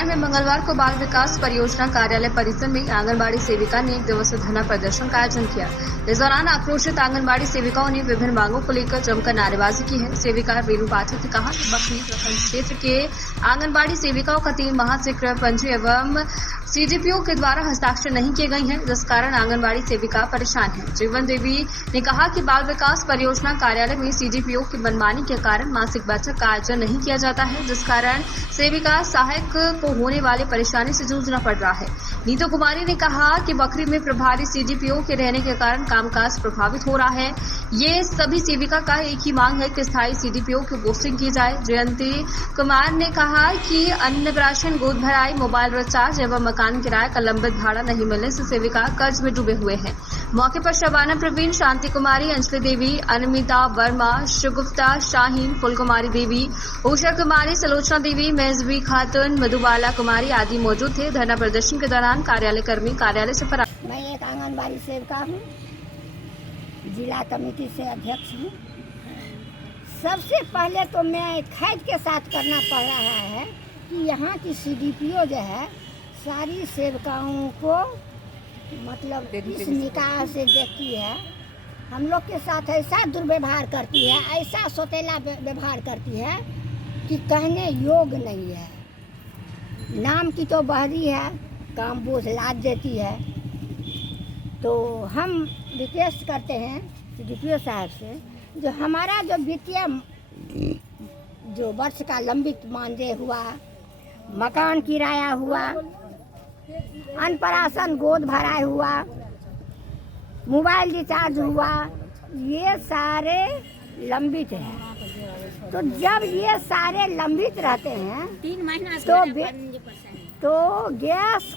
बेगूसराय में मंगलवार को बाल विकास परियोजना कार्यालय परिसर में आंगनबाड़ी सेविका ने एक दिवसीय धरना प्रदर्शन का आयोजन किया। इस दौरान आक्रोशित आंगनबाड़ी सेविकाओं ने विभिन्न मांगों को लेकर जमकर नारेबाजी की है। सेविका रेणु पाठक ने कहा कि बखरी प्रखंड क्षेत्र के आंगनबाड़ी सेविकाओं का 3 माह से क्रय पंजी एवं सीडीपीओ के द्वारा हस्ताक्षर नहीं किए गए हैं, जिस कारण आंगनबाड़ी सेविका परेशान है। जीवन देवी ने कहा कि बाल विकास परियोजना कार्यालय में सीडीपीओ की मनमानी के कारण मासिक बैठक का आयोजन नहीं किया जाता है, जिस कारण सेविका सहायक को होने वाली परेशानी से जूझना पड़ रहा है। नीतू कुमारी ने कहा कि बखरी में प्रभारी सीडीपीओ के रहने के कारण कामकाज प्रभावित हो रहा है। ये सभी सेविका का एक ही मांग है कि स्थायी सीडीपीओ की पोस्टिंग की जाए। जयंती कुमार ने कहा कि अन्नप्राशन, गोद भराई, मोबाइल रिचार्ज एवं मकान किराए का लंबित भाड़ा नहीं मिलने से सेविका कर्ज में डूबे हुए हैं। मौके पर शबाना प्रवीण, शांति कुमारी, अंजलि देवी, अनमिता वर्मा, शुगुफ्ता शाहीन, फुलकुमारी देवी, उषा कुमारी, सलोचना देवी, मेजबी खातून, मधुबाला कुमारी आदि मौजूद थे। धरना प्रदर्शन के दौरान कार्यालय कर्मी कार्यालय से फरार। मैं एक आंगनबाड़ी सेविका हूँ, जिला कमेटी से अध्यक्ष हूँ। सबसे पहले तो मैं खैद के साथ करना पड़ रहा है कि यहाँ की सीडीपीओ जो है सारी सेविकाओं को मतलब इस निकाह से देखती है, हम लोग के साथ ऐसा दुर्व्यवहार करती है, ऐसा सौतेला व्यवहार करती है कि कहने योग्य नहीं है। नाम की तो बहरी है, काम बोझ लाद देती है। तो हम रिक्वेस्ट करते हैं सीडीपीओ साहब से, जो हमारा जो वित्तीय जो वर्ष का लंबित मानदेय हुआ, मकान किराया हुआ, अन्नप्राशन गोद भराई हुआ, मोबाइल रिचार्ज हुआ, ये सारे लंबित हैं। तो जब ये सारे लंबित रहते हैं 3 महीना तो गैस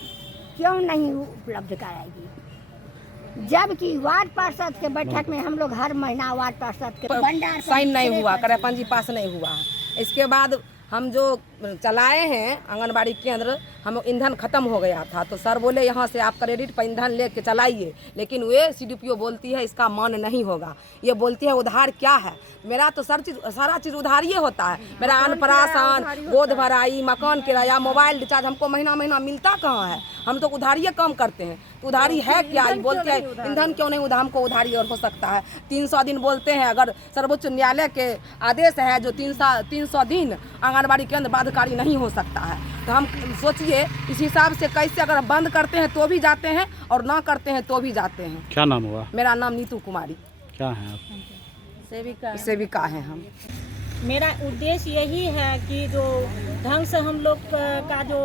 क्यों नहीं उपलब्ध कराएगी? जबकि वार्ड पार्षद के बैठक में हम लोग हर महीना वार्ड पार्षद के भंडार साइन नहीं हुआ, क्रयपंजी पास नहीं हुआ। इसके बाद हम जो चलाए हैं आंगनबाड़ी केंद्र, हम ईंधन खत्म हो गया था तो सर बोले यहाँ से आप क्रेडिट पर ईंधन लेके चलाइए, लेकिन वे सीडीपीओ बोलती है इसका मान नहीं होगा। ये बोलती है उधार क्या है? मेरा तो सारा चीज़ उधार ही होता है। मेरा अन्नप्राशन, गोद भराई, मकान किराया, मोबाइल रिचार्ज हमको महीना महीना मिलता कहाँ है? हम तो उधारी काम करते हैं। तो उधारी है क्या? ये बोलती है ईंधन क्यों नहीं उधार, हमको उधारी और हो सकता है। 300 दिन बोलते हैं, अगर सर्वोच्च न्यायालय के आदेश है जो 300 दिन आंगनबाड़ी केंद्र बाध्यकारी नहीं हो सकता है। तो हम सोचिए इस हिसाब से कैसे अगर बंद करते हैं तो भी जाते हैं और ना करते हैं तो भी जाते हैं। क्या नाम हुआ? मेरा नाम नीतू कुमारी। क्या है आप? सेविका हैं हम। मेरा उद्देश्य यही है कि जो ढंग से हम लोग का जो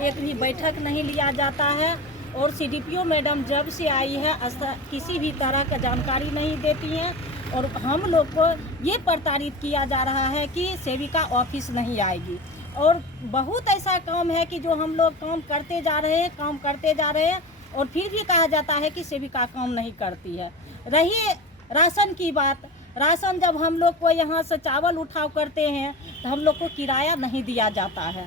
एक भी बैठक नहीं लिया जाता है और सीडीपीओ मैडम जब से आई है किसी भी तरह का जानकारी नहीं देती हैं और हम लोग को ये प्रताड़ित किया जा रहा है कि सेविका ऑफिस नहीं आएगी। और बहुत ऐसा काम है कि जो हम लोग काम करते जा रहे हैं और फिर भी कहा जाता है कि सेविका काम नहीं करती है। रही राशन की बात, राशन जब हम लोग को यहाँ से चावल उठाव करते हैं तो हम लोग को किराया नहीं दिया जाता है,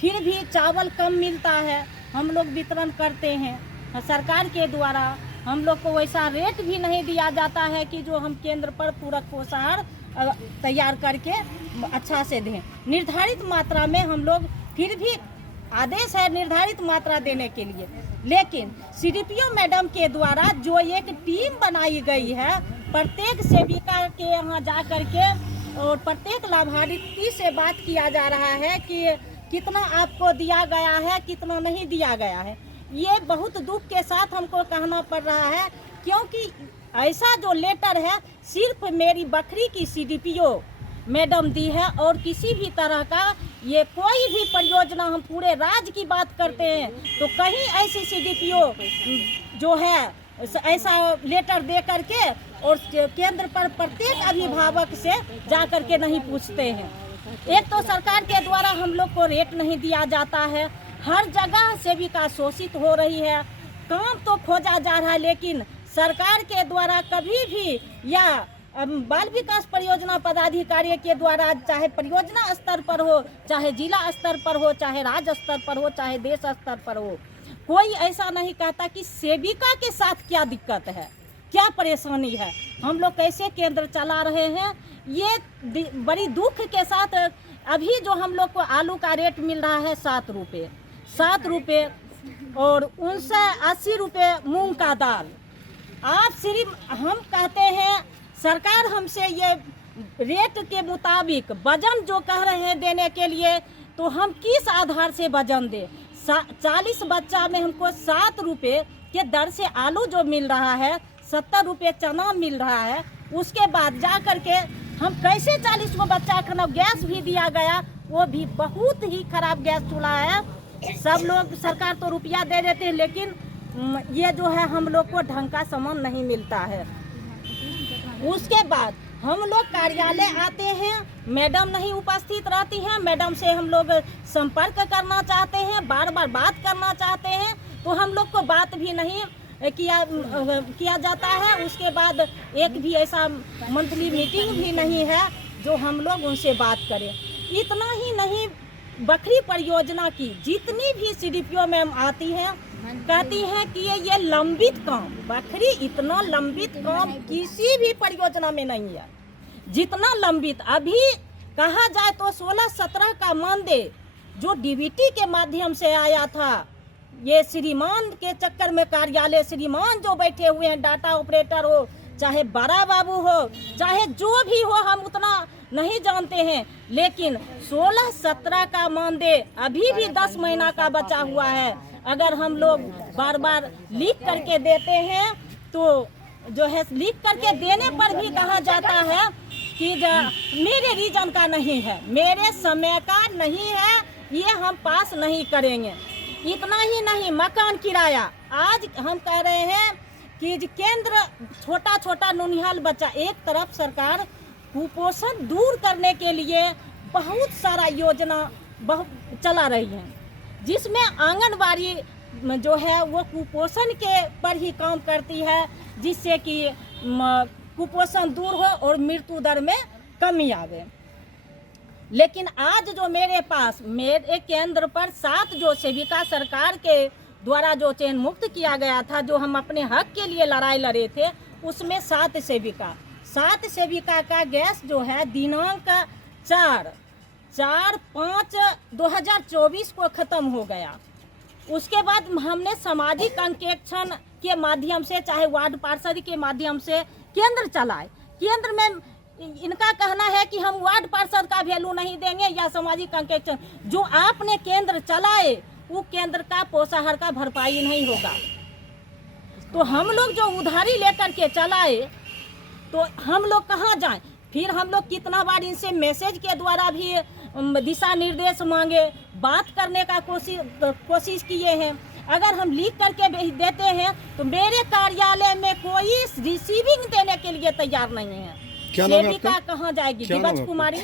फिर भी चावल कम मिलता है, हम लोग वितरण करते हैं सरकार के द्वारा। हम लोग को वैसा रेट भी नहीं दिया जाता है कि जो हम केंद्र पर पूरक पोषाहार तैयार करके अच्छा से दें। निर्धारित मात्रा में हम लोग, फिर भी आदेश है निर्धारित मात्रा देने के लिए, लेकिन सीडीपीओ मैडम के द्वारा जो एक टीम बनाई गई है, प्रत्येक सेविका के यहाँ जा कर के और प्रत्येक लाभार्थी से बात किया जा रहा है कि कितना आपको दिया गया है, कितना नहीं दिया गया है। ये बहुत दुख के साथ हमको कहना पड़ रहा है, क्योंकि ऐसा जो लेटर है सिर्फ मेरी बखरी की सीडीपीओ मैडम दी है और किसी भी तरह का ये कोई भी परियोजना, हम पूरे राज्य की बात करते हैं तो कहीं ऐसी सीडीपीओ जो है ऐसा लेटर दे करके और केंद्र पर प्रत्येक अभिभावक से जा कर के नहीं पूछते हैं। एक तो सरकार के द्वारा हम लोग को रेट नहीं दिया जाता है, हर जगह सेविका शोषित हो रही है, काम तो खोजा जा रहा है, लेकिन सरकार के द्वारा कभी भी या बाल विकास परियोजना पदाधिकारी के द्वारा, चाहे परियोजना स्तर पर हो, चाहे जिला स्तर पर हो, चाहे राज्य स्तर पर हो, चाहे देश स्तर पर हो, कोई ऐसा नहीं कहता कि सेविका के साथ क्या दिक्कत है, क्या परेशानी है, हम लोग कैसे केंद्र चला रहे हैं। ये बड़ी दुख के साथ अभी जो हम लोग को आलू का रेट मिल रहा है 7 रुपये और 80 रुपये मूंग का दाल। आप सिर्फ हम कहते हैं सरकार हमसे ये रेट के मुताबिक वजन जो कह रहे हैं देने के लिए, तो हम किस आधार से वजन दें? 40 बच्चा में हमको 7 रुपये के दर से आलू जो मिल रहा है, 70 रुपये चना मिल रहा है, उसके बाद जा कर के हम कैसे 40 को बच्चा खाना? गैस भी दिया गया, वो भी बहुत ही खराब गैस चूल्हा है। सब लोग सरकार तो रुपया दे देते हैं, लेकिन ये जो है हम लोग को ढंग का सामान नहीं मिलता है। उसके बाद हम लोग कार्यालय आते हैं, मैडम नहीं उपस्थित रहती हैं। मैडम से हम लोग संपर्क करना चाहते हैं, बार बार बात करना चाहते हैं, तो हम लोग को बात भी नहीं किया जाता है। उसके बाद एक भी ऐसा मंथली मीटिंग भी नहीं है जो हम लोग उनसे बात करें। इतना ही नहीं, बकरी परियोजना की जितनी भी CDPO मैम आती हैं, कहती हैं कि ये लंबित काम, बकरी इतना लंबित काम किसी भी परियोजना में नहीं है जितना लंबित। अभी कहा जाए तो 16-17 का मानदेय जो DBT के माध्यम से आया था, ये श्रीमान के चक्कर में कार्यालय, श्रीमान जो बैठे हुए हैं, डाटा ऑपरेटर हो, चाहे बड़ा बाबू हो, चाहे जो भी हो, हम उतना नहीं जानते हैं, लेकिन 16-17 का मानदेय अभी भी 10 महीना का बचा हुआ है। अगर हम लोग बार बार लीक करके देते हैं, तो जो है लीक करके देने पर भी कहा जाता है कि मेरे रीजन का नहीं है, मेरे समय का नहीं है, ये हम पास नहीं करेंगे। इतना ही नहीं, मकान किराया, आज हम कह रहे हैं कि केंद्र छोटा छोटा नौनिहाल बच्चा, एक तरफ सरकार कुपोषण दूर करने के लिए बहुत सारा योजना चला रही है, जिसमें आंगनबाड़ी जो है वो कुपोषण के पर ही काम करती है, जिससे कि कुपोषण दूर हो और मृत्यु दर में कमी आवे। लेकिन आज जो मेरे पास मेरे केंद्र पर 7 जो सेविका सरकार के द्वारा जो चयन मुक्त किया गया था, जो हम अपने हक के लिए लड़ाई लड़े थे, उसमें 7 सेविका का गैस जो है दिनांक 4/5/2024 को ख़त्म हो गया। उसके बाद हमने सामाजिक अंकेक्षण के माध्यम से, चाहे वार्ड पार्षद के माध्यम से केंद्र चलाए। केंद्र में इनका कहना है कि हम वार्ड पार्षद का वैल्यू नहीं देंगे या सामाजिक अंकेक्षण, जो आपने केंद्र चलाए वो केंद्र का पोषाहार का भरपाई नहीं होगा। तो हम लोग जो उधारी लेकर के चलाए, तो हम लोग कहाँ जाएं? फिर हम लोग कितना बार इनसे मैसेज के द्वारा भी दिशा निर्देश मांगे, बात करने का कोशिश किए हैं। अगर हम लीक करके देते हैं तो मेरे कार्यालय में कोई रिसीविंग देने के लिए तैयार नहीं है। क्या नाम है सेविका आपका? कहाँ जाएगी? क्या नाम है दिवज आपका? कुमारी।